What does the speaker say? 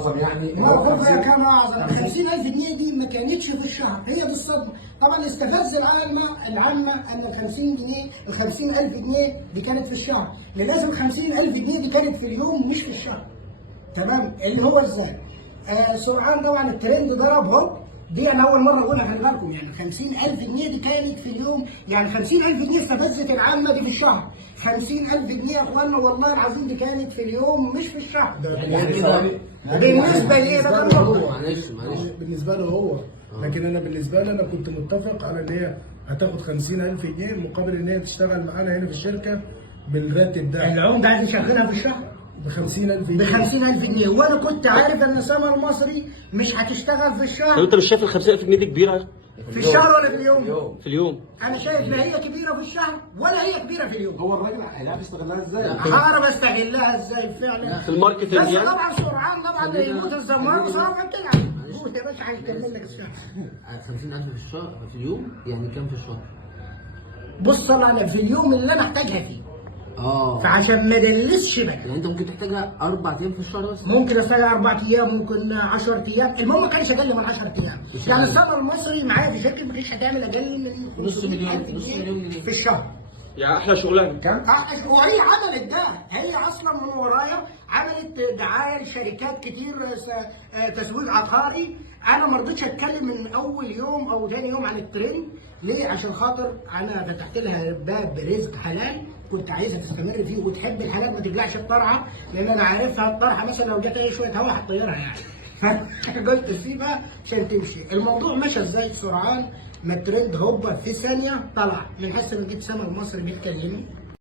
اعظم يعني. ما خوفها كان اعظم. 50,000 جنيه دي ما كانتش في الشهر، هي دي الصدمه. طبعا استفز العامه ان ال 50 جنيه، ال 50,000 جنيه دي كانت في الشهر، لازم 50,000 جنيه دي كانت في اليوم مش في الشهر. تمام؟ اللي هو ازاي؟ سرعان طبعا الترند ضرب هوب. دي انا اول مره اقولها، خلي بالكم، يعني 50,000 جنيه دي كانت في اليوم، يعني 50,000 جنيه استفزت العامه دي في الشهر. 50,000 جنيه يا اخوانا والله العظيم دي كانت في اليوم مش في الشهر. يعني كده بالنسبه لي ده هو معلش بالنسبه له هو، لكن انا بالنسبه لي انا كنت متفق على ان هي هتاخد 50,000 جنيه مقابل ان هي تشتغل معانا هنا في الشركه بالراتب ده. العمده عايز يشغلها في الشهر ب 50,000 جنيه. ب 50,000 جنيه، وانا كنت عارف ان سما المصري مش هتشتغل في طب الشهر. انت مش شايف ال 50,000 جنيه دي كبيره؟ في الشهر ولا في اليوم؟ في اليوم. انا شايف لا هي كبيره في الشهر ولا هي كبيره في اليوم. هو الراجل هيعرف يستغلها ازاي؟ هعرف استغلها ازاي فعلا في الماركتنج بس يعني؟ طبعا سرعان طبعا يموت الزمار وصراحه بتلعب. قول يا باشا هيكمل لك الشهر. 50,000 في الشهر في اليوم، يعني كام في الشهر؟ بص انا في اليوم اللي انا احتاجها فيه، اه فعشان ما ادلسش بقى يعني انت ممكن تحتاجها 4 ايام في الشهر بس؟ ممكن استنى 4 ايام، ممكن 10 ايام، المهم ما كانش اقل من 10 ايام. يعني السما المصري معايا في شركه ما كانش هتعمل اقل من نص مليون 500,000 جنيه في الشهر. يعني احلى شغلانه. كام؟ وهي عملت ده، هي اصلا من ورايا عملت دعايه لشركات كتير، تسويق عقاري. انا ما رضيتش اتكلم من اول يوم او ثاني يوم عن الترند. ليه؟ عشان خاطر انا فتحت لها باب رزق حلال، كنت عايزها تستمر فيه وتحب الحلال ما تبلعش الطرحه، لان انا عارفها الطرحه مثلا لو جت اي شويه هوا هتطيرها يعني. قلت سيبها عشان تمشي. الموضوع مشى ازاي؟ سرعان ما الترند هوبا في ثانيه طلع من حس ما جيت سما المصري بيتكلموا